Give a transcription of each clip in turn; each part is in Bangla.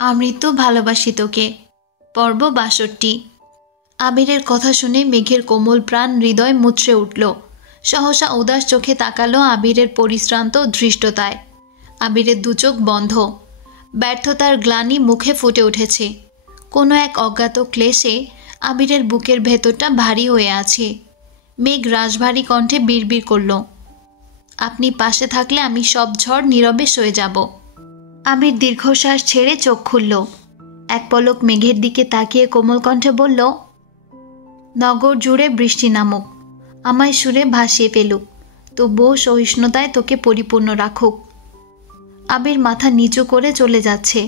আমৃত্যু ভালোবাসি তোকে। পর্ব ৬২। আবিরের কথা শুনে মেঘের কোমল প্রাণ হৃদয় মুচড়ে উঠল। সহসা উদাস চোখে তাকালো আবিরের পরিশ্রান্ত ধৃষ্টতায়। আবিরের দুচোখ বন্ধ, ব্যর্থতার গ্লানি মুখে ফুটে উঠেছে। কোনো এক অজ্ঞাত ক্লেশে আবিরের বুকের ভেতরটা ভারী হয়ে আছে। মেঘ রাশভারী কণ্ঠে বিড়বিড় করল, আপনি পাশে থাকলে আমি সব ঝড় নীরবে সয়ে যাব। আবির দীর্ঘশ্বাস ছেড়ে চোখ খুলল। এক পলক মেঘের দিকে তাকিয়ে কোমল কণ্ঠে বলল, নগর জুড়ে বৃষ্টি নামুক, আমায় সুরে ভাসিয়ে ফেলুক, তবুও সহিষ্ণুতায় তোকে পরিপূর্ণ রাখুক। আবির মাথা নিচু করে চলে যাচ্ছে।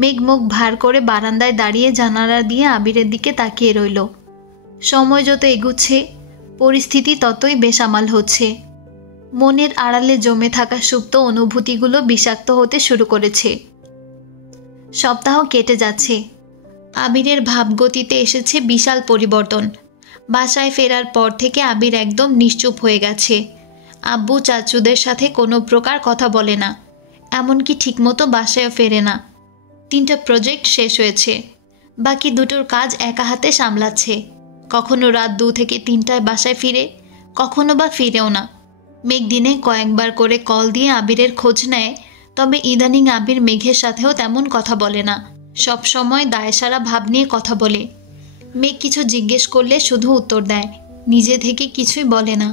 মেঘ মুখ ভার করে বারান্দায় দাঁড়িয়ে জানালা দিয়ে আবিরের দিকে তাকিয়ে রইল। সময় যত এগুচ্ছে পরিস্থিতি ততই বেসামাল হচ্ছে। মনের আড়ালে জমে থাকা সুপ্ত অনুভূতিগুলো বিষাক্ত হতে শুরু করেছে। সপ্তাহ কেটে যাচ্ছে। আবিরের ভাবগতিতে এসেছে বিশাল পরিবর্তন। বাসায় ফেরার পর থেকে আবির একদম নিশ্চুপ হয়ে গেছে। আব্বু চাচুদের সাথে কোনো প্রকার কথা বলে না, এমনকি ঠিকমতো বাসায়ও ফেরে না। 3টা প্রজেক্ট শেষ হয়েছে, বাকি 2টোর কাজ একা হাতে সামলাচ্ছে। কখনো রাত 2 থেকে 3টায় বাসায় ফিরে, কখনো বা ফিরেও না। মেঘ দিনে কয়েকবার করে কল দিয়ে আবিরের খোঁজ নেয়, তবে ইদানিং আবির মেঘের সাথেও তেমন কথা বলে না। সব সময় দায়সারা ভাব নিয়ে কথা বলে। মেঘ কিছু জিজ্ঞেস করলে শুধু উত্তর দেয়, নিজে থেকে কিছুই বলে না।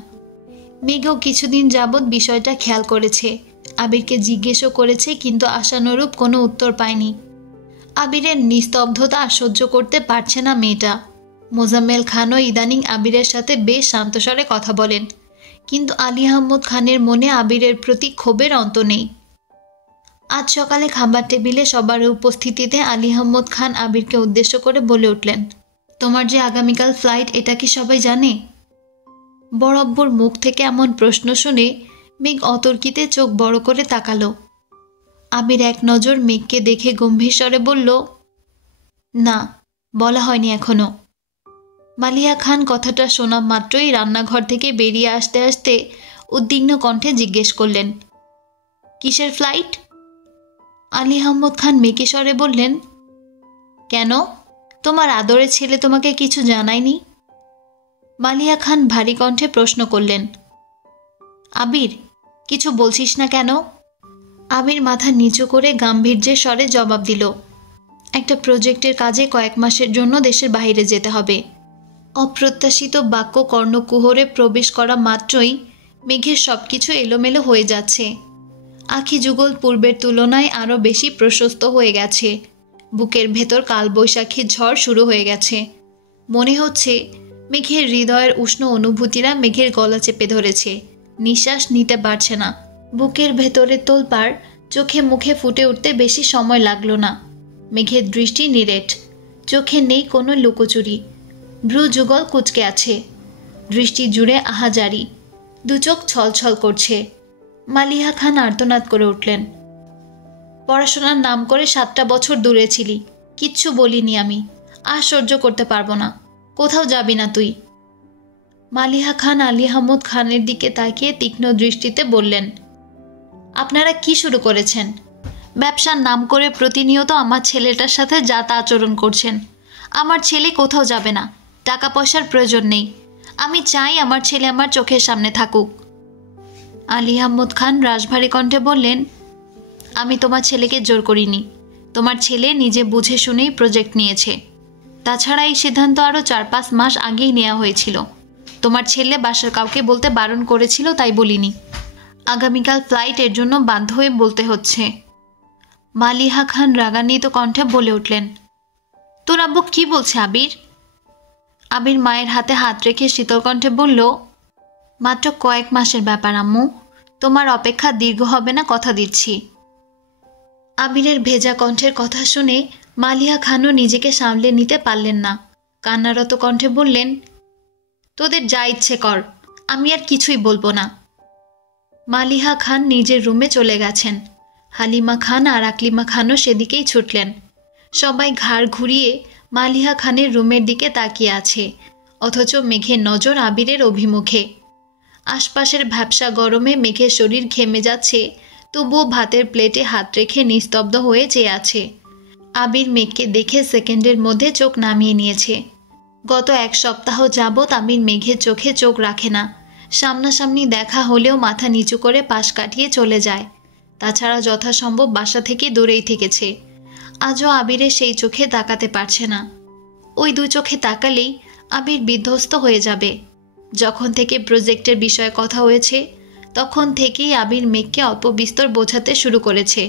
মেঘও কিছুদিন যাবৎ বিষয়টা খেয়াল করেছে, আবিরকে জিজ্ঞেসও করেছে, কিন্তু আশানুরূপ কোনো উত্তর পায়নি। আবিরের নিস্তব্ধতা সহ্য করতে পারছে না মেয়েটা। মোজাম্মেল খানও ইদানিং আবিরের সাথে বেশ শান্তস্বরে কথা বলেন, কিন্তু আলী আহমদ খানের মনে আবিরের প্রতি ক্ষোভের অন্ত নেই। আজ সকালে খাবার টেবিলে সবার উপস্থিতিতে আলী আহমদ খান আবিরকে উদ্দেশ্য করে বলে উঠলেন, তোমার যে আগামীকাল ফ্লাইট, এটা কি সবাই জানে? বড়ব্বর মুখ থেকে এমন প্রশ্ন শুনে মেঘ অতর্কিতে চোখ বড় করে তাকালো। আবির এক নজর মেঘকে দেখে গম্ভীর স্বরে বলল, না, বলা হয়নি এখনো। মালিয়া খান কথাটা শোনা মাত্রই রান্নাঘর থেকে বেরিয়ে আসতে আসতে উদ্বিগ্ন কণ্ঠে জিজ্ঞেস করলেন, কিসের ফ্লাইট? আলী আহমদ খান মেকি স্বরে বললেন, কেন, তোমার আদরের ছেলে তোমাকে কিছু জানায়নি? মালিয়া খান ভারী কণ্ঠে প্রশ্ন করলেন, আবির, কিছু বলছিস না কেন? আবির মাথা নিচু করে গাম্ভীর্যের স্বরে জবাব দিল, একটা প্রজেক্টের কাজে কয়েক মাসের জন্য দেশের বাইরে যেতে হবে। অপ্রত্যাশিত বাক্য কর্ণকুহরে প্রবেশ করা মাত্রই মেঘের সবকিছু এলোমেলো হয়ে যাচ্ছে। আখি যুগল পূর্বের তুলনায় আরও বেশি প্রশস্ত হয়ে গেছে। বুকের ভেতর কালবৈশাখী ঝড় শুরু হয়ে গেছে। মনে হচ্ছে মেঘের হৃদয়ের উষ্ণ অনুভূতিরা মেঘের গলা চেপে ধরেছে। নিঃশ্বাস নিতে পারছে না। বুকের ভেতরে তোলপাড় চোখে মুখে ফুটে উঠতে বেশি সময় লাগলো না। মেঘের দৃষ্টি নিরেট, চোখে নেই কোনো লুকোচুরি, ভ্রু যুগল কুঁচকে আছে, দৃষ্টি জুড়ে আহাজারি, দুচোখ ছলছল করছে। মালিহা খান আর্তনাদ করে উঠলেন, পড়াশোনার নাম করে 7টা বছর দূরে ছিলি, কিচ্ছু বলিনি আমি, আর সহ্য করতে পারবো না, কোথাও যাবি না তুই। মালিহা খান আলী আহমদ খানের দিকে তাকিয়ে তীক্ষ্ণ দৃষ্টিতে বললেন, আপনারা কি শুরু করেছেন? ব্যবসার নাম করে প্রতিনিয়ত আমার ছেলেটার সাথে যা তা আচরণ করছেন। আমার ছেলে কোথাও যাবে না, টাকা পয়সার প্রয়োজন নেই, আমি চাই আমার ছেলে আমার চোখের সামনে থাকুক। আলী আহমদ খান রাশভারী কণ্ঠে বললেন, আমি তোমার ছেলেকে জোর করিনি, তোমার ছেলে নিজে বুঝে শুনেই প্রজেক্ট নিয়েছে। তাছাড়া এই সিদ্ধান্ত আরও 4-5 মাস আগেই নেওয়া হয়েছিল। তোমার ছেলে বাসার কাউকে বলতে বারণ করেছিল, তাই বলিনি। আগামীকাল ফ্লাইটের জন্য বাধ্য হয়ে বলতে হচ্ছে। মালিহা খান রাগান্বিত কণ্ঠে বলে উঠলেন, তোর আব্বু কি বলছে আবির? আবির মায়ের হাতে হাত রেখে শীতল কণ্ঠে বলল, মাত্র কয়েক মাসের ব্যাপার আম্মু, তোমার অপেক্ষা দীর্ঘ হবে না, কথা দিচ্ছি। আবিরের ভেজা কণ্ঠের কথা শুনে মালিহা খানও নিজেকে সামলে নিতে পারলেন না। কান্নারত কণ্ঠে বললেন, তোদের যা ইচ্ছে কর, আমি আর কিছুই বলবো না। মালিহা খান নিজের রুমে চলে গেছেন। হালিমা খান আর আকলিমা খানও সেদিকেই ছুটলেন। সবাই ঘাড় ঘুরিয়ে মালিহা খানের রুমের দিকে তাকিয়ে আছে, অথচ মেঘের নজর আবিরের অভিমুখে। আশপাশের ভ্যাপসা গরমে মেঘের শরীর ঘেমে যাচ্ছে, তবুও ভাতের প্লেটে হাত রেখে নিস্তব্ধ হয়ে চেয়ে আছে। আবির মেঘকে দেখে সেকেন্ডের মধ্যে চোখ নামিয়ে নিয়েছে। গত 1 সপ্তাহ যাবৎ আবির মেঘের চোখে চোখ রাখে না। সামনাসামনি দেখা হলেও মাথা নিচু করে পাশ কাটিয়ে চলে যায়। তাছাড়া যথাসম্ভব বাসা থেকে দূরেই থেকেছে। আজও আবিরের সেই চোখে তাকাতে পারছে না। ওই 2 চোখে তাকালেই আবির বিধ্বস্ত হয়ে যাবে। যখন থেকে প্রজেক্টের বিষয়ে কথা হয়েছে তখন থেকেই আবির মেঘকে অল্প বিস্তর বোঝাতে শুরু করেছে।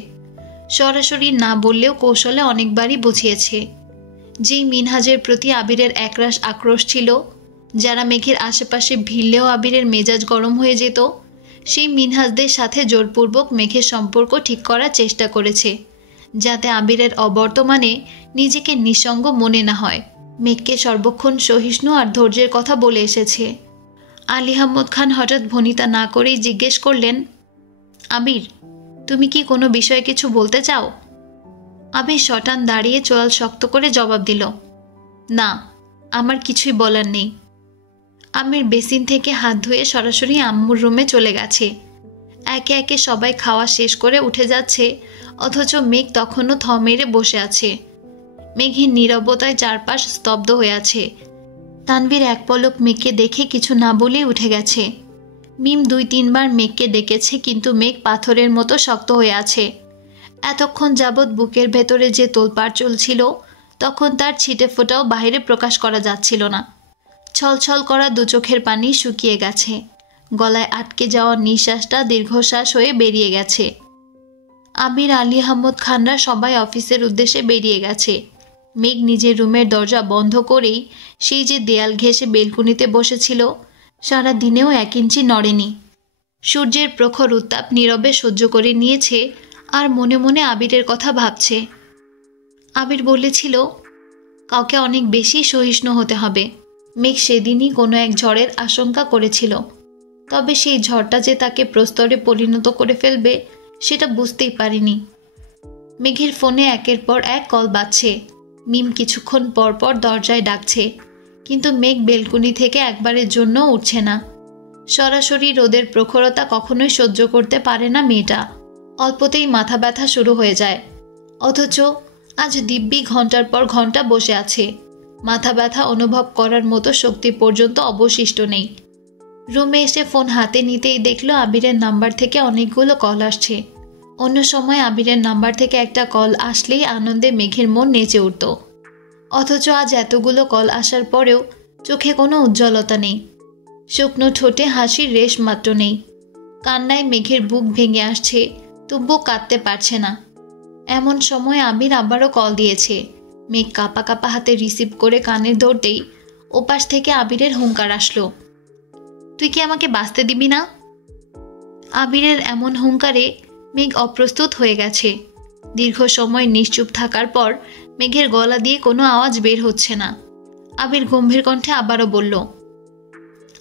সরাসরি না বললেও কৌশলে অনেকবারই বুঝিয়েছে। যেই মিনহাজের প্রতি আবিরের একরাশ আক্রোশ ছিল, যারা মেঘের আশেপাশে ভিড়লেও আবিরের মেজাজ গরম হয়ে যেত, সেই মিনহাজদের সাথে জোরপূর্বক মেঘের সম্পর্ক ঠিক করার চেষ্টা করেছে, যাতে আবিরের অবর্তমানে নিজেকে নিঃসঙ্গ মনে না হয়। মেঘকে সর্বক্ষণ সহিষ্ণু আর ধৈর্যের কথা বলে এসেছে। আলী আহমদ খান হঠাৎ ভনিতা না করেই জিজ্ঞেস করলেন, আবির, তুমি কি কোনো বিষয়ে কিছু বলতে চাও? আবির শটান দাঁড়িয়ে চোয়াল শক্ত করে জবাব দিল, না, আমার কিছুই বলার নেই। আমির বেসিন থেকে হাত ধুয়ে সরাসরি আম্মুর রুমে চলে গেছে। একে একে সবাই খাওয়া শেষ করে উঠে যাচ্ছে, অথচ মেঘ তখনও থ মেরে বসে আছে। মেঘের নীরবতায় চারপাশ স্তব্ধ হয়ে আছে। তানভীর এক পলক মেঘকে দেখে কিছু না বলেই উঠে গেছে। মিম 2-3 বার মেঘকে ডেকেছে, কিন্তু মেঘ পাথরের মতো শক্ত হয়ে আছে। এতক্ষণ যাবৎ বুকের ভেতরে যে তোলপাড় চলছিল, তখন তার ছিটে ফোটাও বাইরে প্রকাশ করা যাচ্ছিল না। ছলছল করা 2 চোখের পানি শুকিয়ে গেছে। গলায় আটকে যাওয়া নিঃশ্বাসটা দীর্ঘশ্বাস হয়ে বেরিয়ে গেছে। আবির, আলী আহমদ খানরা সবাই অফিসের উদ্দেশ্যে বেরিয়ে গেছে। মেঘ নিজের রুমের দরজা বন্ধ করেই সেই যে দেয়াল ঘেঁষে বেলকুনিতে বসেছিল, সারা দিনেও 1 ইঞ্চি নড়েনি। সূর্যের প্রখর উত্তাপ নীরবে সহ্য করে নিয়েছে আর মনে মনে আবিরের কথা ভাবছে। আবির বলেছিল, কাউকে অনেক বেশি সহিষ্ণু হতে হবে। মেঘ সেদিনই কোনো এক ঝড়ের আশঙ্কা করেছিল, তবে সেই ঝড়টা যে তাকে প্রস্তরে পরিণত করে ফেলবে সেটা বুঝতেই পারিনি। মেঘের ফোনে একের পর এক কল বাজছে। মিম কিছুক্ষণ পর পর দরজায় ডাকছে, কিন্তু মেঘ বেলকুনি থেকে একবারের জন্য উঠছে না। সরাসরি রোদের প্রখরতা কখনোই সহ্য করতে পারে না মেয়েটা। অল্পতেই মাথা ব্যথা শুরু হয়ে যায়, অথচ আজ দিব্যি ঘন্টার পর ঘন্টা বসে আছে। মাথা ব্যথা অনুভব করার মতো শক্তি পর্যন্ত অবশিষ্ট নেই। রুমে এসে ফোন হাতে নিতেই দেখলো আবিরের নাম্বার থেকে অনেকগুলো কল আসছে। অন্য সময় আবিরের নাম্বার থেকে একটা কল আসলেই আনন্দে মেঘের মন নেচে উঠত, অথচ আজ এতগুলো কল আসার পরেও চোখে কোনো উজ্জ্বলতা নেই। শুকনো ঠোঁটে হাসির রেশ মাত্র নেই। কান্নায় মেঘের বুক ভেঙে আসছে, তবুও কাঁদতে পারছে না। এমন সময় আবির আবারও কল দিয়েছে। মেঘ কাঁপা কাঁপা হাতে রিসিভ করে কানে ধরতেই ওপাশ থেকে আবিরের হুঙ্কার আসলো, তুই কি আমাকে বাঁচতে দিবি না? আবিরের এমন হুঙ্কারে মেঘ অপ্রস্তুত হয়ে গেছে। দীর্ঘ সময় নিশ্চুপ থাকার পর মেঘের গলা দিয়ে কোনো আওয়াজ বের হচ্ছে না। আবির গম্ভীর কণ্ঠে আবারও বলল,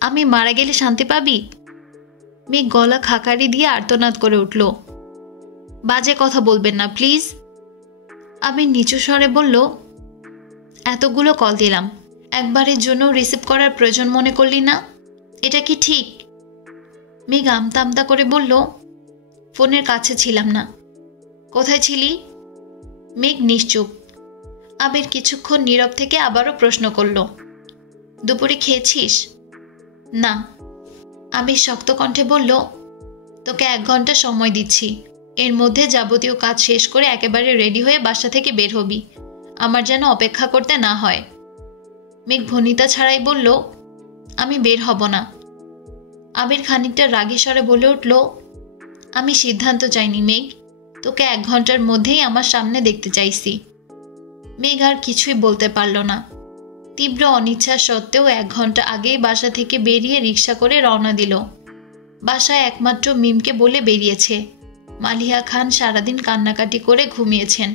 আমি মারা গেলে শান্তি পাবি? মেঘ গলা খাকারি দিয়ে আর্তনাদ করে উঠল, বাজে কথা বলবেন না প্লিজ। আবির নিচু স্বরে বলল, এতগুলো কল দিলাম, একবারের জন্য রিসিভ করার প্রয়োজন মনে করলি না? এটা কি ঠিক? মেঘ আমতা আমতা করে বলল, ফোনের কাছে ছিলাম না। কোথায় ছিলি? মেঘ নিশ্চুপ। আবির কিছুক্ষণ নীরব থেকে আবারও প্রশ্ন করল, দুপুরে খেয়েছিস? না। আবির শক্ত কণ্ঠে বলল, তোকে 1 ঘন্টা সময় দিচ্ছি। এর মধ্যে যাবতীয় কাজ শেষ করে একেবারে রেডি হয়ে বাসা থেকে বের হবি, আমার যেন অপেক্ষা করতে না হয়। মেঘ ভনিতা ছাড়াই বলল, আমি বের হব না। আবির খানিকটা রাগী স্বরে বলে উঠল, আমি সিদ্ধান্ত চাইনি মেঘ, তোকে 1 ঘন্টার মধ্যেই আমার সামনে দেখতে চাইছি। মেঘ আর কিছুই বলতে পারল না। তীব্র অনিচ্ছা সত্ত্বেও 1 ঘন্টা আগেই বাসা থেকে বেরিয়ে রিক্সা করে রওনা দিল। বাসায় একমাত্র মিমকে বলে বেরিয়েছে। মালিহা খান সারাদিন কান্নাকাটি করে ঘুমিয়েছেন।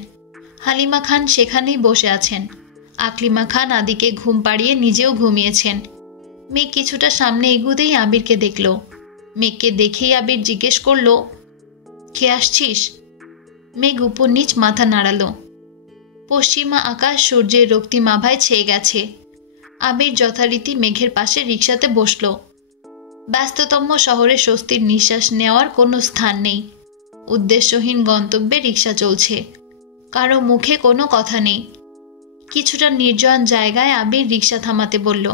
হালিমা খান সেখানেই বসে আছেন। আকলিমা খান আদিকে ঘুম পাড়িয়ে নিজেও ঘুমিয়েছেন। মেঘ কিছুটা সামনে এগুতেই আবিরকে দেখল। মেঘকে দেখেই আবির জিজ্ঞেস করল, খেয়ে আসছিস? মেঘ উপর নিচ মাথা নাড়ালো। পশ্চিমা আকাশ সূর্যের রক্তিম আভায় ছেয়ে গেছে। আবির যথারীতি মেঘের পাশে রিক্সাতে বসল। ব্যস্ততম শহরে স্বস্তির নিঃশ্বাস নেওয়ার কোনো স্থান নেই। উদ্দেশ্যহীন গন্তব্যে রিক্সা চলছে। কারো মুখে কোনো কথা নেই। কিছুটা নির্জন জায়গায় আবির রিক্সা থামাতে বলল।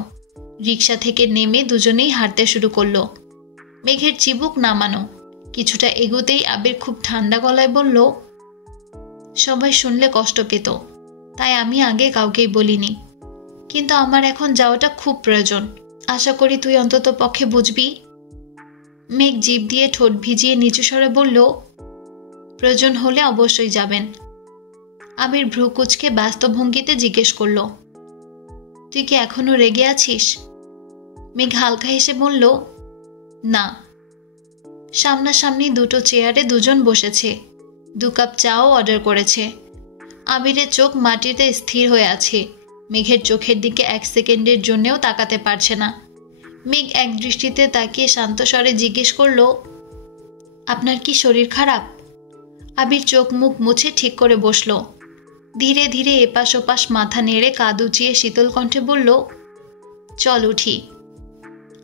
রিক্সা থেকে নেমে দুজনেই হাঁটতে শুরু করলো। মেঘের চিবুক নামানো। কিছুটা এগোতেই আবির খুব ঠান্ডা গলায় বলল, সবাই শুনলে কষ্ট পেত, তাই আমি আগে কাউকেই বলিনি, কিন্তু আমার এখন যাওয়াটা খুব প্রয়োজন। আশা করি তুই অন্তত পক্ষে বুঝবি। মেঘ জিভ দিয়ে ঠোঁট ভিজিয়ে নিচু স্বরে বলল, প্রয়োজন হলে অবশ্যই যাবেন। আবির ভ্রু কুঁচকে ব্যস্ত ভঙ্গিতে জিজ্ঞেস করল, তুই কি এখনো রেগে আছিস? মেঘ হালকা হেসে বলল, না। সামনাসামনি দুটো চেয়ারে দুজন বসেছে। 2 কাপ চাও অর্ডার করেছে। আবিরের চোখ মাটিতে স্থির হয়ে আছে। মেঘের চোখের দিকে 1 সেকেন্ডের জন্যেও তাকাতে পারছে না। মেঘ এক দৃষ্টিতে তাকিয়ে শান্ত স্বরে জিজ্ঞেস করল, আপনার কি শরীর খারাপ? আবির চোখ মুখ মুছে ঠিক করে বসল। ধীরে ধীরে এপাশ ওপাশ মাথা নেড়ে কাঁধ উঁচিয়ে শীতল কণ্ঠে বলল, চল উঠি।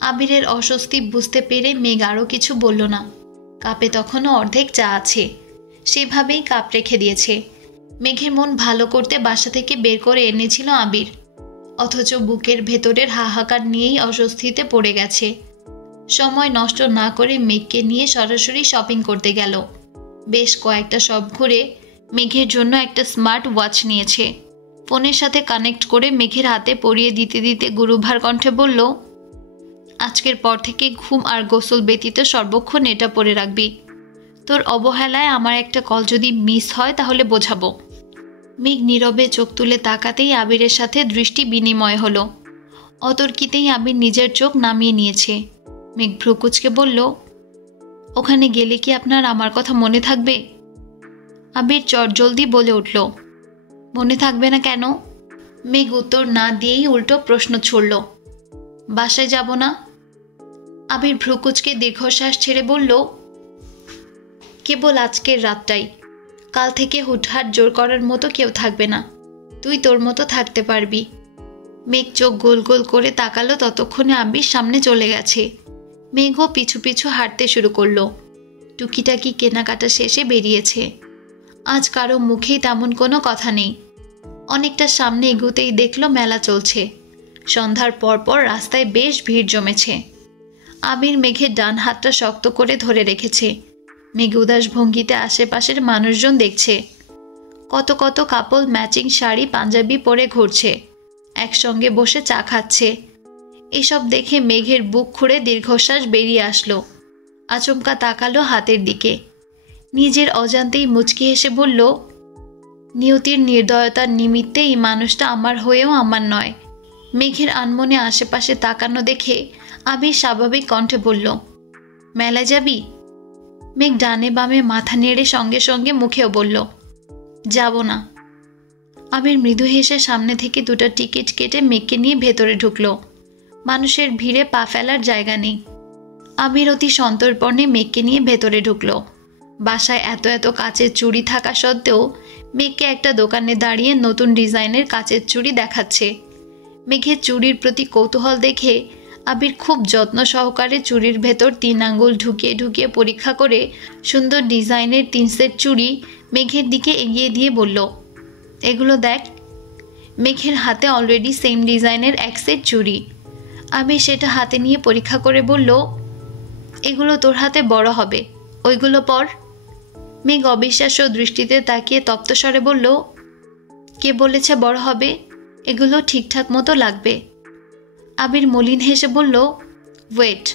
আবিরের অস্বস্তি বুঝতে পেরে মেঘ আরও কিছু বলল না। কাপে তখনও অর্ধেক চা আছে, সেভাবেই কাপ রেখে দিয়েছে। মেঘের মন ভালো করতে বাসা থেকে বের করে এনেছিল আবির, অথচ বুকের ভেতরের হাহাকার নিয়েই অস্বস্তিতে পড়ে গেছে। সময় নষ্ট না করে মেঘকে নিয়ে সরাসরি শপিং করতে গেল। বেশ কয়েকটা শপ ঘুরে মেঘের জন্য একটা স্মার্ট ওয়াচ নিয়েছে। ফোনের সাথে কানেক্ট করে মেঘের হাতে পরিয়ে দিতে দিতে গুরুভার কণ্ঠে বলল, আজকের পর থেকে ঘুম আর গোসল ব্যতীত সর্বক্ষণ এটা পরে রাখবি। তোর অবহেলায় আমার একটা কল যদি মিস হয় তাহলে বোঝাবো। মেঘ নীরবে চোখ তুলে তাকাতেই আবিরের সাথে দৃষ্টি বিনিময় হলো। অতর্কিতেই আবির নিজের চোখ নামিয়ে নিয়েছে। মেঘ ভ্রুকুচকে বলল, ওখানে গেলে কি আপনার আমার কথা মনে থাকবে? আবির চটজলদি বলে উঠল, মনে থাকবে না কেন? মেঘ উত্তর না দিয়েই উল্টো প্রশ্ন ছুড়ল, বাসায় যাব না? আবির ভ্রুকুচকে দীর্ঘশ্বাস ছেড়ে বলল, কেবল আজকের রাতটাই। কাল থেকে হুটহাট জোর করার মতো কেউ থাকবে না, তুই তোর মতো থাকতে পারবি। মেঘ চোখ গোল গোল করে তাকালো, ততক্ষণে আবির সামনে চলে গেছে। মেঘও পিছু পিছু হাঁটতে শুরু করলো। টুকিটাকি কেনাকাটা শেষে বেরিয়েছে। আজ কারো মুখেই তেমন কোনো কথা নেই। অনেকটা সামনে এগুতেই দেখলো মেলা চলছে। সন্ধ্যার পরপর রাস্তায় বেশ ভিড় জমেছে। আবির মেঘের ডান হাতটা শক্ত করে ধরে রেখেছে। মেঘ উদাস ভঙ্গিতে আশেপাশের মানুষজন দেখছে। কত কত কাপল ম্যাচিং শাড়ি পাঞ্জাবি পরে ঘুরছে, একসঙ্গে বসে চা খাচ্ছে। এসব দেখে মেঘের বুক খুঁড়ে দীর্ঘশ্বাস বেরিয়ে আসলো। আচমকা তাকালো হাতের দিকে। নিজের অজান্তেই মুচকি হেসে বলল, নিয়তির নির্দয়তার নিমিত্তে এই মানুষটা আমার হয়েও আমার নয়। মেঘের আনমনে আশেপাশে তাকানো দেখে আবির স্বাভাবিক কণ্ঠে বলল, মেলায় যাবি? মেঘ ডানে বামে মাথা নেড়ে সঙ্গে সঙ্গে মুখেও বলল, যাব না। আবির মৃদু হেসে সামনে থেকে 2টা টিকিট কেটে মেঘকে নিয়ে ভেতরে ঢুকলো। মানুষের ভিড়ে পা ফেলার জায়গা নেই। আবির অতি সন্তর্পণে মেঘকে নিয়ে ভেতরে ঢুকলো। বাসায় এত এত কাচের চুড়ি থাকা সত্ত্বেও মেঘকে একটা দোকানে দাঁড়িয়ে নতুন ডিজাইনের কাচের চুড়ি দেখাচ্ছে। মেঘের চুড়ির প্রতি কৌতূহল দেখে আবির খুব যত্ন সহকারে চুড়ির ভেতর 3 আঙ্গুল ঢুকিয়ে ঢুকিয়ে পরীক্ষা করে সুন্দর ডিজাইনের 3 সেট চুড়ি মেঘের দিকে এগিয়ে দিয়ে বলল, এগুলো দেখ। মেঘের হাতে অলরেডি সেম ডিজাইনের 1 সেট চুড়ি। আবির সেটা হাতে নিয়ে পরীক্ষা করে বলল, এগুলো তোর হাতে বড় হবে, ওইগুলো পর। মেঘ অবিশ্বাস্য দৃষ্টিতে তাকিয়ে তপ্তস্বরে বলল, কে বলেছে বড় হবে? এগুলো ঠিকঠাক মতো লাগবে। আবির মলিন হেসে বলল, ওয়েট।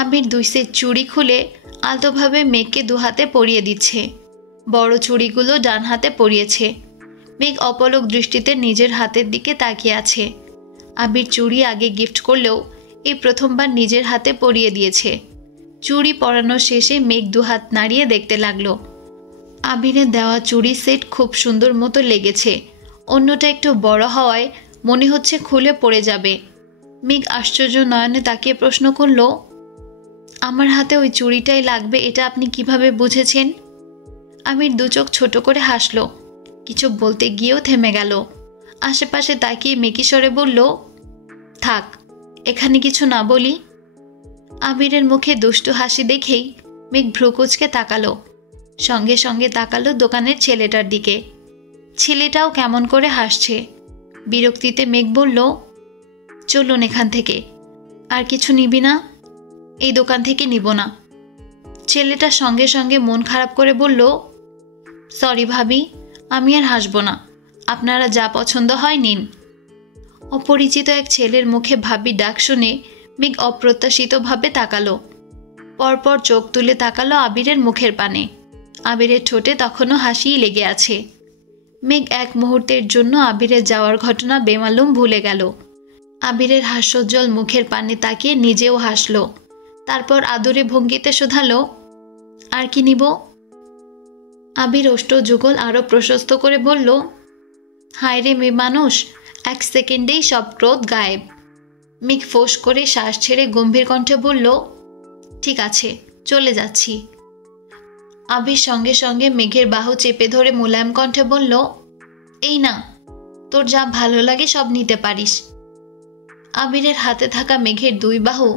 আবির 2 সেট চুড়ি খুলে আলতোভাবে মেঘকে 2 হাতে পরিয়ে দিচ্ছে। বড় চুড়িগুলো ডান হাতে পরিয়েছে। মেঘ অপলক দৃষ্টিতে নিজের হাতের দিকে তাকিয়ে আছে। আবির চুড়ি আগে গিফট করলেও এই প্রথমবার নিজের হাতে পরিয়ে দিয়েছে। চুড়ি পরানো শেষে মেঘ 2 হাত নাড়িয়ে দেখতে লাগলো। আবিরের দেওয়া চুড়ি সেট খুব সুন্দর মতো লেগেছে। অন্যটা একটু বড় হওয়ায় মনে হচ্ছে খুলে পড়ে যাবে। মেঘ আশ্চর্য নয়নে তাকিয়ে প্রশ্ন করল, আমার হাতে ওই চুড়িটাই লাগবে এটা আপনি কিভাবে বুঝেছেন? আবির 2 চোখ ছোট করে হাসল। কিছু বলতে গিয়েও থেমে গেল। আশেপাশে তাকিয়ে মেকি স্বরে বলল, থাক, এখানে কিছু না বলি। আবিরের মুখে দুষ্টু হাসি দেখেই মেঘ ভ্রুকুচকে তাকালো। সঙ্গে সঙ্গে তাকালো দোকানের ছেলেটার দিকে। ছেলেটাও কেমন করে হাসছে। বিরক্তিতে মেঘ বলল, চলুন এখান থেকে। আর কিছু নিবি না? এই দোকান থেকে নিব না। ছেলেটা সঙ্গে সঙ্গে মন খারাপ করে বলল, সরি ভাবি, আমি আর হাসব না। আপনারা যা পছন্দ হয় নিন। অপরিচিত এক ছেলের মুখে ভাবি ডাক শুনে মেঘ অপ্রত্যাশিতভাবে তাকালো। পরপর চোখ তুলে তাকালো আবিরের মুখের পানে। আবিরের ঠোঁটে তখনও হাসিই লেগে আছে। মেঘ এক মুহূর্তের জন্য আবিরের যাওয়ার ঘটনা বেমালুম ভুলে গেল। আবিরের হাস্যোজ্জ্বল মুখের পানে তাকিয়ে নিজেও হাসল। তারপর আদরে ভঙ্গিতে শোধালো, আর কি নিব? আবির অষ্টযুগল আরো প্রশস্ত করে বলল, হায় রে মেয়ে মানুষ, এক সেকেন্ডেই সব ক্রোধ গায়েব। মেঘ ফোঁস করে শ্বাস ছেড়ে গম্ভীর কণ্ঠে বলল, ঠিক আছে, চলে যাচ্ছি। আবির সঙ্গে সঙ্গে মেঘের বাহু চেপে ধরে মোলায়েম কণ্ঠে বলল, এই না, তোর যা ভালো লাগে সব নিতে পারিস। আবিরের হাতে থাকা মেঘের দুই বাহু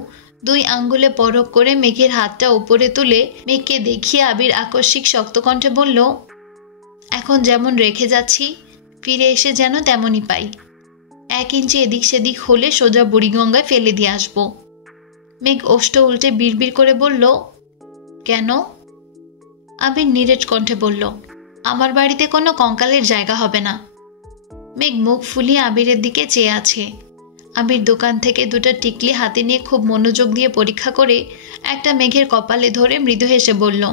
দুই আঙ্গুলে পরখ করে মেঘের হাতটা উপরে তুলে মেঘকে দেখিয়ে আবির আকস্মিক শক্ত কণ্ঠে বলল, এখন যেমন রেখে যাচ্ছি, ফিরে এসে যেন তেমনই পাই। 1 ইঞ্চি এদিক সেদিক হলে সোজা বুড়িগঙ্গায় ফেলে দিয়ে আসব। মেঘ ওষ্ঠ উল্টে বিড়বিড় করে বলল, কেন? আবির নিরেট কণ্ঠে বলল, আমার বাড়িতে কোনো কঙ্কালের জায়গা হবে না। মেঘ মুখ ফুলিয়ে আবিরের দিকে চেয়ে আছে। আবির দোকান থেকে 2টা টিকলি হাতে নিয়ে খুব মনোযোগ দিয়ে পরীক্ষা করে একটা মেঘের কপালে ধরে মৃদু হেসে বলল,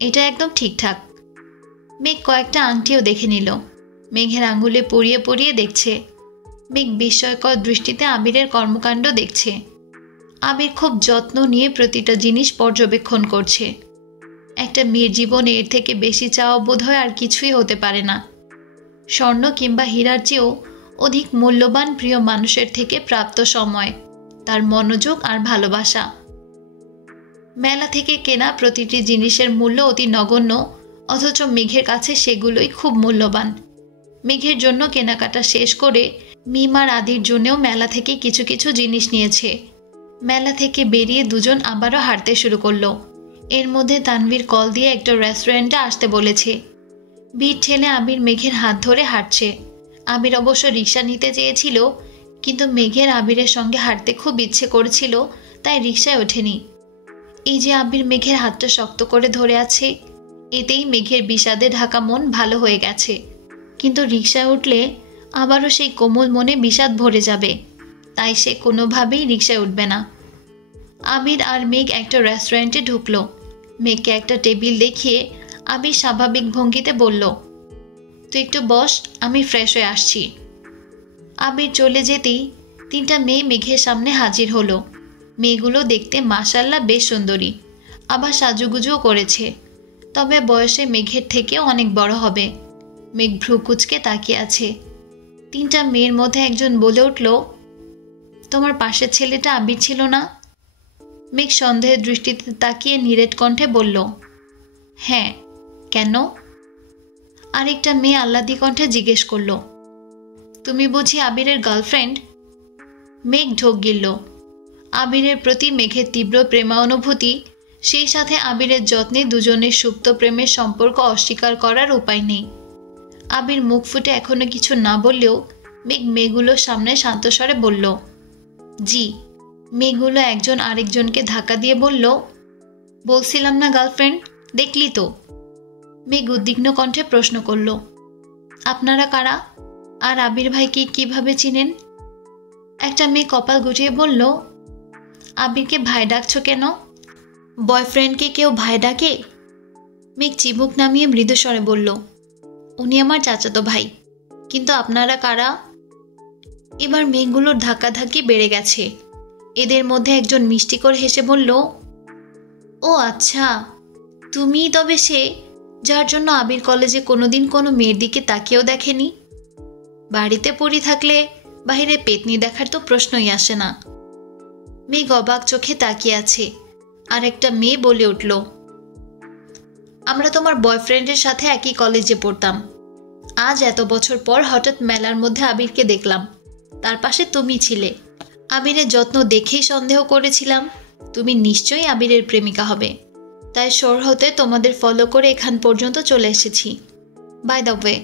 এটা একদম ঠিকঠাক। মেঘ কয়েকটা আংটিও দেখে নিল। মেঘের আঙ্গুলে পরিয়ে পরিয়ে দেখছে। মেঘ বিস্ময়কর দৃষ্টিতে আবিরের কর্মকাণ্ড দেখছে। আবির খুব যত্ন নিয়ে প্রতিটা জিনিস পর্যবেক্ষণ করছে। একটা মেয়ের জীবনে এর থেকে বেশি চাওয়া বোধহয় আর কিছুই হতে পারে না। স্বর্ণ কিংবা হীরার চেয়েও অধিক মূল্যবান প্রিয় মানুষের থেকে প্রাপ্ত সময়, তার মনোযোগ আর ভালোবাসা। মেলা থেকে কেনা প্রতিটি জিনিসের মূল্য অতি নগণ্য, অথচ মেঘের কাছে সেগুলোই খুব মূল্যবান। মেঘের জন্য কেনাকাটা শেষ করে মিমার আদির জন্যও মেলা থেকে কিছু কিছু জিনিস নিয়েছে। মেলা থেকে বেরিয়ে দুজন আবারও হাঁটতে শুরু করলো। এর মধ্যে তানভীর কল দিয়ে একটা রেস্টুরেন্টে আসতে বলেছে। ভিড় ঠেলে আবির মেঘের হাত ধরে হাঁটছে। আবির অবশ্য রিক্সা নিতে চেয়েছিল, কিন্তু মেঘের আবিরের সঙ্গে হাঁটতে খুব ইচ্ছে করেছিল, তাই রিক্সায় ওঠেনি। এই যে আবির মেঘের হাতটা শক্ত করে ধরে আছে, এতেই মেঘের বিষাদে ঢাকা মন ভালো হয়ে গেছে। কিন্তু রিক্সায় উঠলে আবারও সেই কোমল মনে বিষাদ ভরে যাবে, তাই সে কোনোভাবেই রিক্সায় উঠবে না। আবির আর মেঘ একটা রেস্টুরেন্টে ঢুকলো। মেঘকে একটা টেবিল দেখিয়ে আবির স্বাভাবিক ভঙ্গিতে বলল, তুই একটু বস, আমি ফ্রেশ হয়ে আসছি। আবির চলে যেতেই 3টা মেয়ে মেঘের সামনে হাজির হলো। মেয়েগুলো দেখতে মাশাআল্লাহ বেশ সুন্দরী, আবার সাজুগুজুও করেছে, তবে বয়সে মেঘের থেকেও অনেক বড় হবে। মেঘ ভ্রু কুঁচকে তাকিয়ে আছে। 3টা মেয়ের মধ্যে একজন বলে উঠল, তোমার পাশের ছেলেটা আবির ছিল না? মেঘ সন্দেহের দৃষ্টিতে তাকিয়ে নিরেট কণ্ঠে বলল, হ্যাঁ, কেন? আরেকটা মেয়ে আহ্লাদি কণ্ঠে জিজ্ঞেস করল, তুমি বুঝি আবিরের গার্লফ্রেন্ড? মেঘ ঢোক গিলল। আবিরের প্রতি মেঘের তীব্র প্রেমানুভূতি, সেই সাথে আবিরের যত্নে দুজনের সুপ্ত প্রেমের সম্পর্ক অস্বীকার করার উপায় নেই। আবির মুখ ফুটে এখনো কিছু না বললেও মেঘ মেয়েগুলোর সামনে শান্তস্বরে বলল, জি। মেয়েগুলো একজন আরেকজনকে ধাক্কা দিয়ে বলল, বলছিলাম না গার্লফ্রেন্ড, দেখলি তো? মেঘ উদ্বিগ্ন কণ্ঠে প্রশ্ন করল, আপনারা কারা? আর আবির ভাইকে কিভাবে চিনেন? একটা মেয়ে কপাল গুটিয়ে বলল, আবিরকে ভাই ডাকছো কেন? বয়ফ্রেন্ডকে কেউ ভাই ডাকে? মেঘ চিবুক নামিয়ে মৃদুস্বরে বলল, উনি আমার চাচাতো ভাই। কিন্তু আপনারা কারা? এবার মেয়েগুলোর ধাক্কাধাক্কি বেড়ে গেছে। এদের মধ্যে একজন মিষ্টি করে হেসে বলল, ও আচ্ছা, তুমিই তবে সে যার জন্য আবির কলেজে কোনোদিন কোনো মেয়ের দিকে তাকিয়েও দেখেনি। বাড়িতে পড়ে থাকলে বাইরে পেতনি দেখার তো প্রশ্নই আসে না। মেঘ অবাক চোখে তাকিয়ে আছে। আর একটা মেয়ে বলে উঠল, আমরা তোমার বয়ফ্রেন্ডের সাথে একই কলেজে পড়তাম। আজ এত বছর পর হঠাৎ মেলার মধ্যে আবিরকে দেখলাম, তার পাশে তুমি ছিলে। আবিরের যত্ন দেখেই সন্দেহ করেছিলাম তুমি নিশ্চয়ই আবিরের প্রেমিকা হবে, তাই শোর হতে তোমাদের ফলো করে এখান পর্যন্ত চলে এসেছি। বাই দ্য ওয়ে,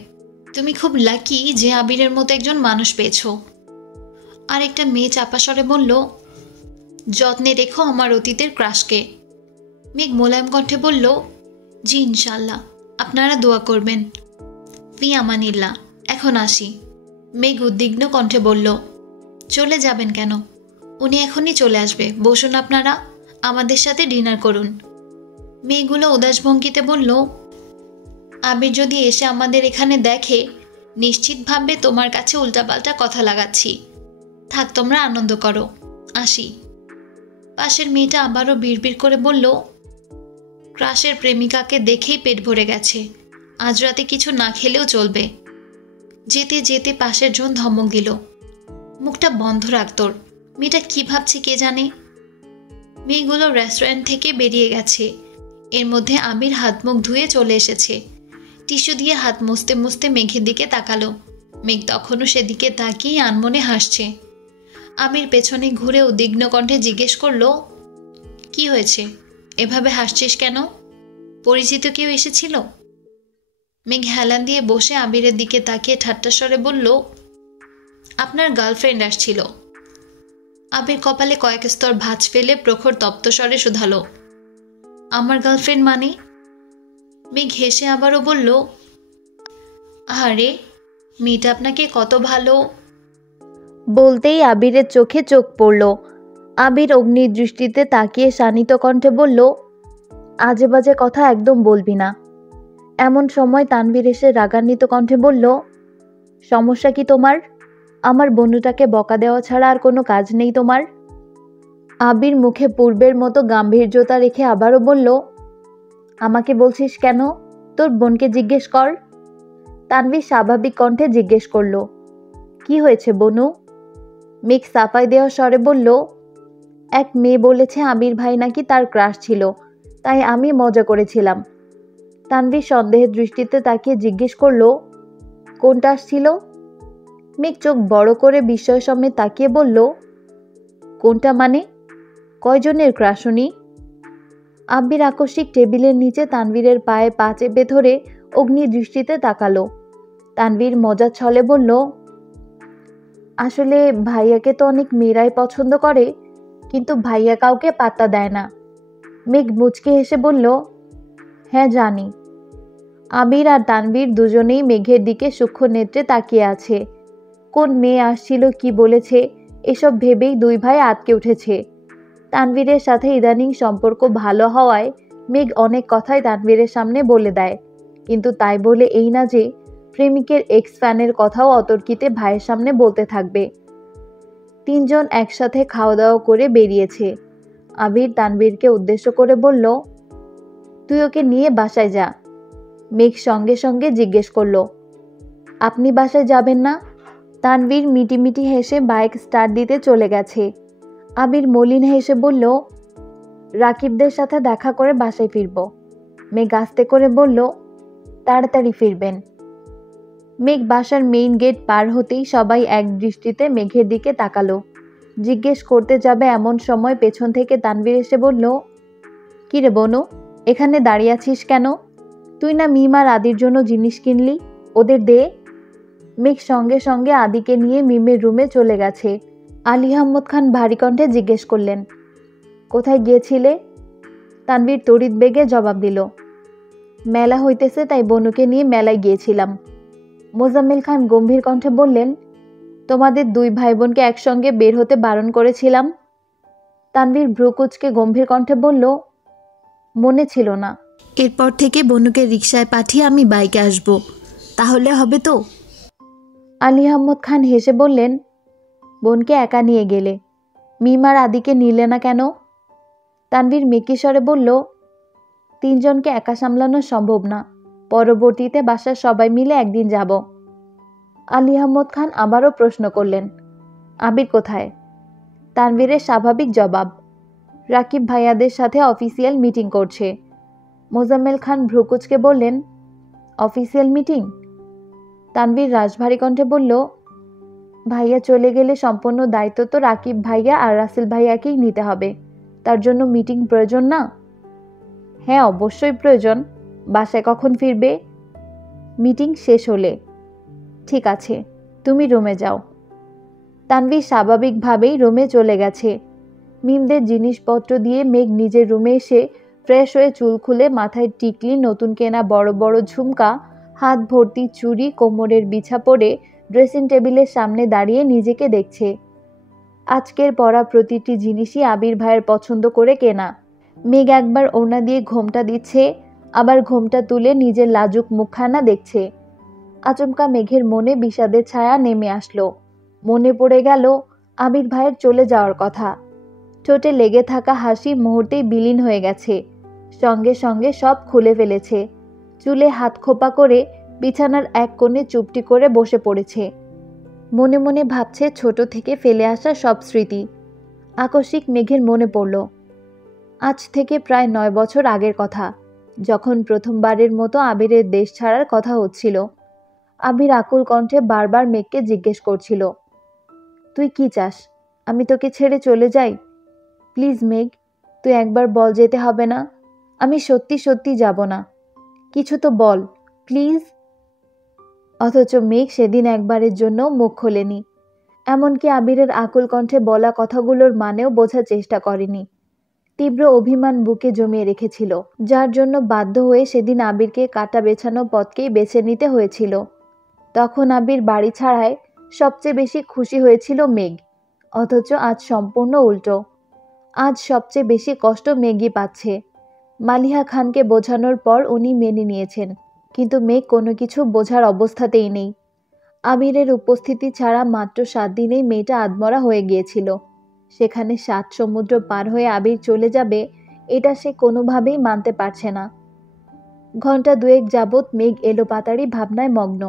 তুমি খুব লাকি যে আবিরের মতো একজন মানুষ পেয়েছো। আর একটা মেয়ে চাপা স্বরে বলল, যত্নে রেখো আমার অতীতের ক্রাশকে। মেঘ মোলায়েম কণ্ঠে বলল, জি ইনশাল্লাহ, আপনারা দোয়া করবেন। ফি আমানিল্লাহ, এখন আসি। মেঘ উদ্বিগ্ন কণ্ঠে বলল, চলে যাবেন কেন? উনি এখনই চলে আসবে, বসুন আপনারা, আমাদের সাথে ডিনার করুন। মেয়েগুলো উদাস ভঙ্গিতে বলল, আবির যদি এসে আমাদের এখানে দেখে নিশ্চিত ভাববে তোমার কাছে উল্টাপাল্টা কথা লাগাচ্ছি। থাক, তোমরা আনন্দ করো, আসি। পাশের মেয়েটা আবারও বিড়বিড় করে বলল, ক্রাশের প্রেমিকাকে দেখেই পেট ভরে গেছে, আজ রাতে কিছু না খেলেও চলবে। যেতে যেতে পাশের জন ধমক দিল, মুখটা বন্ধ রাখ তোর, মেয়েটা কি ভাবছে কে জানে। মেয়েগুলো রেস্টুরেন্ট থেকে বেরিয়ে গেছে। এর মধ্যে আবির হাত মুখ ধুয়ে চলে এসেছে। টিস্যু দিয়ে হাত মুছতে মুছতে মেঘের দিকে তাকালো। মেঘ তখনও সেদিকে তাকিয়ে আনমনে হাসছে। আবির পেছনে ঘুরে উদ্বিগ্ন কণ্ঠে জিজ্ঞেস করলো, কি হয়েছে, এভাবে হাসছিস কেন? পরিচিত কেউ এসেছিল? মেঘ হেলান দিয়ে বসে আবিরের দিকে তাকিয়ে ঠাট্টা স্বরে বলল, আপনার গার্লফ্রেন্ড আসছিল। আবির কপালে কয়েক স্তর ভাঁজ ফেলে প্রখর তপ্ত স্বরে শুধালো, আমার গার্লফ্রেন্ড মানে? মেঘ হেসে আবারও বলল, আরে মেয়েটা আপনাকে কত ভালো। বলতেই আবিরের চোখে চোখ পড়ল। আবির অগ্নির দৃষ্টিতে তাকিয়ে শানিত কণ্ঠে বলল, আজে বাজে কথা একদম বলবি না। এমন সময় তানভীর এসে রাগান্বিত কণ্ঠে বলল, সমস্যা কি তোমার? আমার বন্ধুটাকে বকা দেওয়া ছাড়া আর কোনো কাজ নেই তোমার? আবির মুখে পূর্বের মতো গাম্ভীর্যতা রেখে আবারও বলল, আমাকে বলছিস কেন? তোর বোনকে জিজ্ঞেস কর। তানভীর স্বাভাবিক কণ্ঠে জিজ্ঞেস করল, কি হয়েছে বনু? মেঘ সাফাই দেওয়া স্বরে বলল, এক মেয়ে বলেছে আবির ভাই নাকি তার ক্রাশ ছিল, তাই আমি মজা করেছিলাম। তানভীর সন্দেহের দৃষ্টিতে তাকিয়ে জিজ্ঞেস করলো, কোনটা ছিল? মেঘ চোখ বড় করে বিস্ময় সমেত তাকিয়ে বলল, কোনটা মানে? কয়জনের ক্রাশ উনি? আবির আকস্মিক টেবিলের নিচে তানভীরের পায়ে পা চেপে ধরে অগ্নি দৃষ্টিতে তাকালো। তানভীর মজার ছলে বলল, আসলে ভাইয়াকে তো অনেক মেয়েরাই পছন্দ করে, কিন্তু ভাইয়া কাউকে পাত্তা দেয় না। মেঘ মুচকে হেসে বলল, হ্যাঁ জানি। আবির আর তানভীর দুজনেই মেঘের দিকে সূক্ষ্ম নেত্রে তাকিয়ে আছে। কোন মেয়ে আসছিল, কি বলেছে, এসব ভেবেই দুই ভাই আটকে উঠেছে। তানভীরের সাথে ইদানিং সম্পর্ক ভালো হওয়ায় মেঘ অনেক কথাই তানভীরের সামনে বলে দেয়, কিন্তু তাই বলে এই না যে প্রেমিকের এক্স ফ্যানের কথাও অতর্কিতে ভাইয়ের সামনে বলতে থাকবে। তিনজন একসাথে খাওয়া দাওয়া করে বেরিয়েছে। আবির তানভীরকে উদ্দেশ্য করে বলল, তুই ওকে নিয়ে বাসায় যা। মেঘ সঙ্গে সঙ্গে জিজ্ঞেস করল, আপনি বাসায় যাবেন না? তানভীর মিটিমিটি হেসে বাইক স্টার্ট দিতে চলে গেছে। আবির মলিন হেসে বলল, রাকিবদের সাথে দেখা করে বাসায় ফিরব। মেঘ আস্তে করে বলল, তাড়াতাড়ি ফিরবেন। মেঘ বাসার মেইন গেট পার হতেই সবাই এক দৃষ্টিতে মেঘের দিকে তাকালো। জিজ্ঞেস করতে যাবে এমন সময় পেছন থেকে তানভীর এসে বলল, কিরে বনু, এখানে দাঁড়িয়ে আছিস কেন? তুই না মিম আর আদির জন্য জিনিস কিনলি, ওদের দে। মেঘ সঙ্গে সঙ্গে আদিকে নিয়ে মিমের রুমে চলে গেছে। আলী আহমদ খান ভারী কণ্ঠে জিজ্ঞেস করলেন, কোথায় গিয়েছিলে? তানভীর তড়িৎ বেগে জবাব দিল, মেলা হইতেছে তাই বনুকে নিয়ে মেলায় গিয়েছিলাম। মোজাম্মেল খান গম্ভীর কণ্ঠে বললেন, তোমাদের দুই ভাই বোনকে একসঙ্গে বের হতে বারণ করেছিলাম। তানভীর ভ্রুকুচকে গম্ভীর কণ্ঠে বলল, মনে ছিল না। এরপর থেকে বনুকে রিকশায় পাঠিয়ে আমি বাইকে আসব, তাহলে হবে তো? আলী আহমদ খান হেসে বললেন, বোনকে একা নিয়ে গেলে, মিম আর আদিকে নিলে না কেন? তানভীর মেকি স্বরে বলল, তিনজনকে একা সামলানো সম্ভব না, পরবর্তীতে বাসার সবাই মিলে একদিন যাব। আলী আহমদ খান আবারও প্রশ্ন করলেন, আবির কোথায়? তানভীরের স্বাভাবিক জবাব, রাকিব ভাইয়াদের সাথে অফিসিয়াল মিটিং করছে। মোজাম্মেল খান ভ্রুকুচকে বললেন, অফিসিয়াল মিটিং? তানভীর রাজভারী কণ্ঠে বলল, ভাইয়া চলে গেলে সম্পূর্ণ দায়িত্ব তো রাকিব ভাইয়া আর রাসেল ভাইয়াকেই নিতে হবে, তার জন্য মিটিং প্রয়োজন না? হ্যাঁ অবশ্যই প্রয়োজন। বাসায় কখন ফিরবে? মিটিং শেষ হলে। ঠিক আছে, তুমি রুমে যাও। তানভীর স্বাভাবিকভাবেই রুমে চলে গেছে। মিমদের জিনিসপত্র দিয়ে মেঘ নিজের রুমে এসে ফ্রেশ হয়ে চুল খুলে মাথায় টিকলি, নতুন কেনা বড় বড় ঝুমকা, হাত ভর্তি চুড়ি, কোমরের বিছা পরে ড্রেসিং টেবিলের সামনে দাঁড়িয়ে নিজেকে দেখছে। আজকের পরা প্রতিটি জিনিসই আবির ভাইয়ের পছন্দ করে কেনা। মেঘ একবার ওড়না দিয়ে ঘোমটা দিচ্ছে, আবার ঘোমটা তুলে নিজের লাজুক মুখখানা দেখছে। আচমকা মেঘের মনে বিষাদের ছায়া নেমে আসলো। মনে পড়ে গেল আবির ভাইয়ের চলে যাওয়ার কথা। ঠোঁটে লেগে থাকা হাসি মুহূর্তেই বিলীন হয়ে গেছে। সঙ্গে সঙ্গে সব খুলে ফেলেছে। চুলে হাত খোপা করে বিছানার এক কোণে চুপটি করে বসে পড়েছে। মনে মনে ভাবছে ছোট থেকে ফেলে আসা সব স্মৃতি। আকস্মিক মেঘের মনে পড়ল আজ থেকে প্রায় 9 বছর আগের কথা, যখন প্রথমবারের মতো আবিরের দেশ ছাড়ার কথা হচ্ছিল। আবির আকুল কণ্ঠে বারবার মেঘকে জিজ্ঞেস করছিল, তুই কি চাস? আমি তোকে ছেড়ে চলে যাই? প্লিজ মেঘ, তুই একবার বল যেতে হবে না। আমি সত্যি সত্যি যাব না। কিছু তো বল প্লিজ। অথচ মেঘ সেদিন একবারের জন্য মুখ খোলেনি। এমনকি আবিরের আকুল কণ্ঠে বলা কথাগুলোর মানেও বোঝার চেষ্টা করেনি। তীব্র অভিমান বুকে জমিয়ে রেখেছিল, যার জন্য বাধ্য হয়ে সেদিন আবিরকে কাটা বেছানো পথকেই বেছে নিতে হয়েছিল। তখন আবির বাড়ি ছাড়ায় সবচেয়ে বেশি খুশি হয়েছিল মেঘ, অথচ আজ সম্পূর্ণ উল্টো। আজ সবচেয়ে বেশি কষ্ট মেঘই পাচ্ছে। মালিহা খানকে বোঝানোর পর উনি মেনে নিয়েছেন, কিন্তু মেঘ কোনো কিছু বোঝার অবস্থাতেই নেই। আবিরের উপস্থিতি ছাড়া মাত্র 7 দিনেই মেয়েটা আধমরা হয়ে গিয়েছিল। সেখানে 7 সমুদ্র পার হয়ে আবির চলে যাবে, এটা সে কোনোভাবেই মানতে পারছে না। ঘন্টা দুয়েক যাবৎ মেঘ এলোপাতাড়ি ভাবনায় মগ্ন।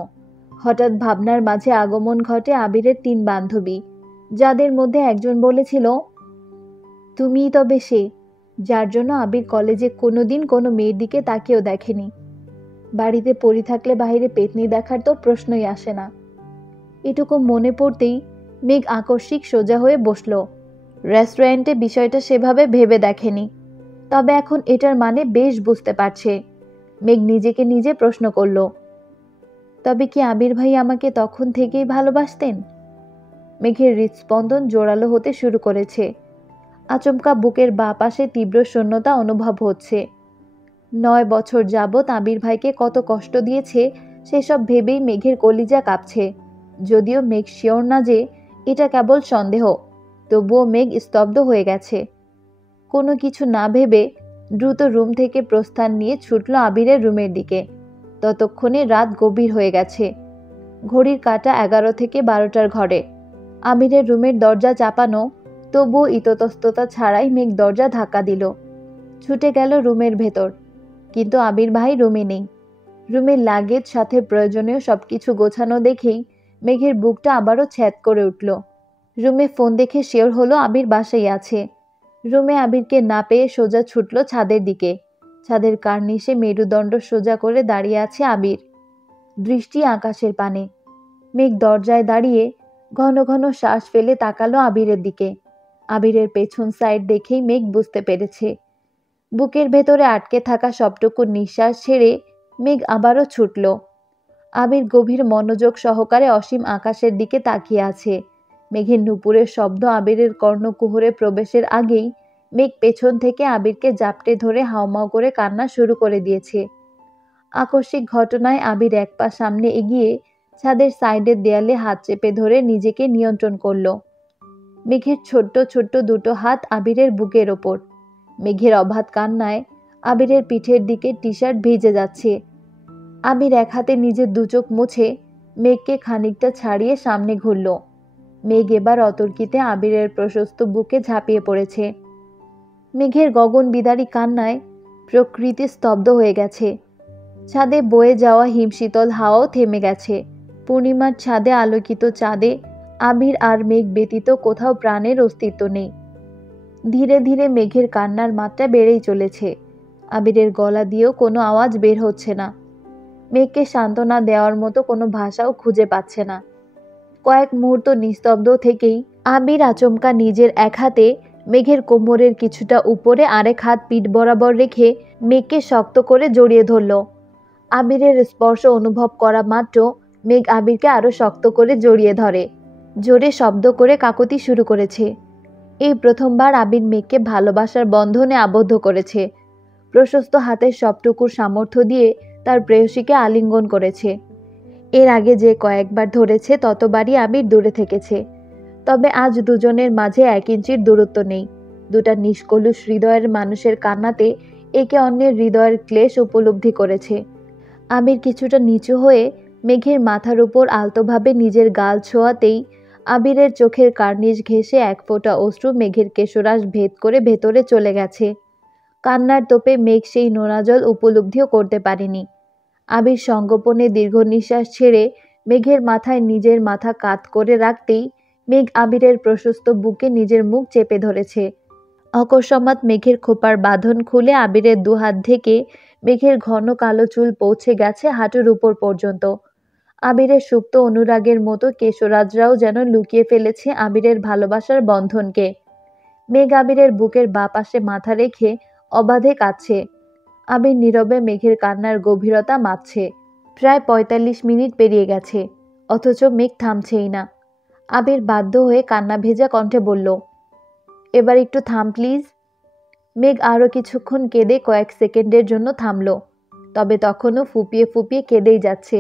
হঠাৎ ভাবনার মাঝে আগমন ঘটে আবিরের 3 বান্ধবী, যাদের মধ্যে একজন বলেছিল, তুমিই তবে সে যার জন্য আবির কলেজে কোনোদিন কোনো মেয়ের দিকে তাকিয়েও দেখেনি। বাড়িতে পড়ে থাকলে বাইরে পেতনি দেখার তো প্রশ্নই আসে না। এটুকু মনে পড়তেই মেঘ আকস্মিক সোজা হয়ে বসল। রেস্টুরেন্টে বিষয়টা সেভাবে ভেবে দেখেনি, তবে এখন এটার মানে বেশ বুঝতে পারছে। মেঘ নিজেকে নিজে প্রশ্ন করল, তবে কি আবির ভাই আমাকে তখন থেকেই ভালোবাসতেন? মেঘের হৃদস্পন্দন জোরালো হতে শুরু করেছে। আচমকা বুকের বাঁ পাশে তীব্র শূন্যতা অনুভব হচ্ছে। 9 বছর যাবৎ আবির ভাইকে কত কষ্ট দিয়েছে সেসব ভেবেই মেঘের কলিজা কাঁপছে। যদিও মেঘ শিওর না যে এটা কেবল সন্দেহ, তবুও মেঘ স্তব্ধ হয়ে গেছে। কোনো কিছু না ভেবে দ্রুত রুম থেকে প্রস্থান নিয়ে ছুটল আবিরের রুমের দিকে। ততক্ষণে রাত গভীর হয়ে গেছে। ঘড়ির কাঁটা 11 থেকে 12টার ঘরে। আবিরের রুমের দরজা চাপানো, তবুও ইতস্ততা ছাড়াই মেঘ দরজা ধাক্কা দিল। ছুটে গেল রুমের ভেতর, কিন্তু আবির ভাই রুমে নেই। রুমের লাগেজ সাথে প্রয়োজনীয় সবকিছু গোছানো দেখেই মেঘের বুকটা আবারও ছ্যাদ করে উঠল। রুমে ফোন দেখে শিওর হলো আবির বাসায় আছে। রুমে আবিরকে না পেয়ে সোজা ছুটল ছাদের দিকে। ছাদের কার্নিশে মেরুদণ্ড সোজা করে দাঁড়িয়ে আছে আবির, দৃষ্টি আকাশের পানে। মেঘ দরজায় দাঁড়িয়ে ঘন ঘন শ্বাস ফেলে তাকালো আবিরের দিকে। আবিরের পেছন সাইড দেখেই মেঘ বুঝতে পেরেছে। বুকের ভেতরে আটকে থাকা সবটুকু নিঃশ্বাস ছেড়ে মেঘ আবারও ছুটল। আবির গভীর মনোযোগ সহকারে অসীম আকাশের দিকে তাকিয়ে আছে। মেঘের নুপুরের শব্দ আবিরের কর্ণকুহরে প্রবেশের আগেই মেঘ পেছন থেকে আবিরকে জাপটে ধরে হাউমাউ করে কান্না শুরু করে দিয়েছে। আকস্মিক ঘটনায় আবির এক পা সামনে এগিয়ে ছাদের সাইডের দেয়ালে হাত চেপে ধরে নিজেকে নিয়ন্ত্রণ করল। মেঘের ছোট্ট ছোট্ট দুটো হাত আবিরের বুকের ওপর। মেঘের অবাধ কান্নায় আবিরের পিঠের দিকে টি শার্ট ভিজে যাচ্ছে। আবির এক হাতে নিজের দুচোখ মুছে মেঘকে খানিকটা ছাড়িয়ে সামনে ঘুরল। মেঘ এবার অতর্কিতে আবিরের প্রশস্ত বুকে ঝাঁপিয়ে পড়েছে। মেঘের গগন বিদারী কান্নায় প্রকৃতি স্তব্ধ হয়ে গেছে। ছাদে বয়ে যাওয়া হিমশীতল হাওয়াও থেমে গেছে। পূর্ণিমার ছাদে আলোকিত চাঁদে আবির আর মেঘ ব্যতীত কোথাও প্রাণের অস্তিত্ব নেই। ধীরে ধীরে মেঘের কান্নার মাত্রা বেড়েই চলেছে। আবিরের গলা দিয়েও কোনো আওয়াজ বের হচ্ছে না। মেঘকে সান্ত্বনা দেওয়ার মতো কোনো ভাষাও খুঁজে পাচ্ছে না। কয়েক মুহূর্ত নিস্তব্ধ থেকেই আবির আচমকা নিজের এক হাতে মেঘের কোমরের কিছুটা উপরে আরেক হাত পিঠ বরাবর রেখে মেঘকে শক্ত করে জড়িয়ে ধরল। আবিরের স্পর্শ অনুভব করা মাত্র মেঘ আবিরকে আরো শক্ত করে জড়িয়ে ধরে, জোরে শব্দ করে কাকতি শুরু করেছে। এই প্রথমবার আবির মেঘকে ভালোবাসার বন্ধনে আবদ্ধ করেছে। প্রশস্ত হাতের সবটুকুর সামর্থ্য দিয়ে তার প্রেয়সীকে আলিঙ্গন করেছে। এর আগে যে কয়েকবার ধরেছে ততবারই আবির দূরে থেকেছে, তবে আজ দুজনের মাঝে 1 ইঞ্চির দূরত্ব নেই। দুটা নিষ্কলুষ হৃদয়ের মানুষের কান্নাতে একে অন্যের হৃদয়ের ক্লেশ উপলব্ধি করেছে। আবির কিছুটা নিচু হয়ে মেঘের মাথার উপর আলতোভাবে নিজের গাল ছোঁয়াতেই আবিরের চোখের কার্নিশ ঘেঁষে 1 ফোঁটা অশ্রু মেঘের কেশরাশ ভেদ করে ভেতরে চলে গেছে। কান্নার তোপে মেঘ সেই নোনা জল উপলব্ধিও করতে পারেনি। আবির সঙ্গোপনে দীর্ঘ নিঃশ্বাস ছেড়ে মেঘের মাথায় নিজের মাথা কাত করে রাখতেই মেঘ আবিরের প্রশস্ত বুকে নিজের মুখ চেপে ধরেছে। অকস্মাৎ মেঘের খোপার বাঁধন খুলে আবিরের 2 হাত থেকে মেঘের ঘন কালো চুল পৌঁছে গেছে হাঁটুর উপর পর্যন্ত। আবিরের সুপ্ত অনুরাগের মতো কেশরাজরাও যেন লুকিয়ে ফেলেছে আবিরের ভালোবাসার বন্ধনকে। মেঘ আবিরের বুকের বাঁ পাশে মাথা রেখে অবাধে কাঁদছে। আবির নীরবে মেঘের কান্নার গভীরতা মাপছে। প্রায় 45 মিনিট পেরিয়ে গেছে, অথচ মেঘ থামছেই না। আবির বাধ্য হয়ে কান্না ভেজা কণ্ঠে বলল, এবার একটু থাম প্লিজ। মেঘ আরও কিছুক্ষণ কেঁদে কয়েক সেকেন্ডের জন্য থামল, তবে তখনও ফুপিয়ে ফুপিয়ে কেঁদেই যাচ্ছে।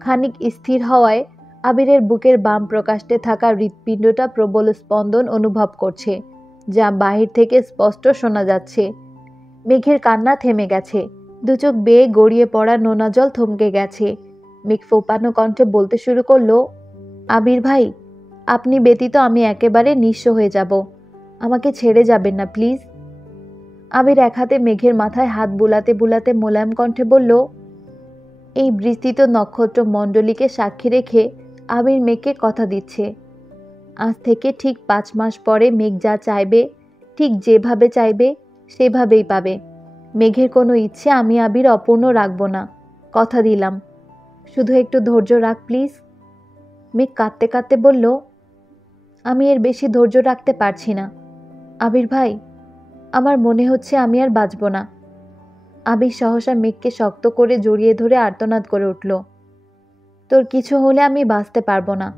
খানিক স্থির হওয়ায় আবিরের বুকের বাম প্রকাষ্টে থাকা হৃৎপিণ্ডটা প্রবল স্পন্দন অনুভব করছে, যা বাহির থেকে স্পষ্ট শোনা যাচ্ছে। মেঘের কান্না থেমে গেছে। 2 চোখ বেয়ে গড়িয়ে পড়া নোনা জল থমকে গেছে। মেঘ ফোপানো কণ্ঠে বলতে শুরু করলো, আবির ভাই, আপনি ব্যতীত আমি একেবারে নিঃস্ব হয়ে যাব। আমাকে ছেড়ে যাবেন না প্লিজ। আবির 1 হাতে মেঘের মাথায় হাত বুলাতে বুলাতে মোলায়েম কণ্ঠে বলল, এই বিস্তৃত নক্ষত্র মণ্ডলীকে সাক্ষী রেখে আবির মেঘকে কথা দিচ্ছে, আজ থেকে ঠিক 5 মাস পরে মেঘ যা চাইবে, ঠিক যেভাবে চাইবে সেভাবেই পাবে। মেঘের কোনো ইচ্ছে আমি আবির অপূর্ণ রাখব না, কথা দিলাম। শুধু একটু ধৈর্য রাখ প্লিজ। মেঘ কাঁদতে কাঁদতে বলল, আমি এর বেশি ধৈর্য রাখতে পারছি না আবির ভাই, আমার মনে হচ্ছে আমি আর বাঁচব না। আবির সহসা মেঘকে শক্ত করে জড়িয়ে ধরে আর্তনাদ করে উঠল, তোর কিছু হলে আমি বাঁচতে পারবো না।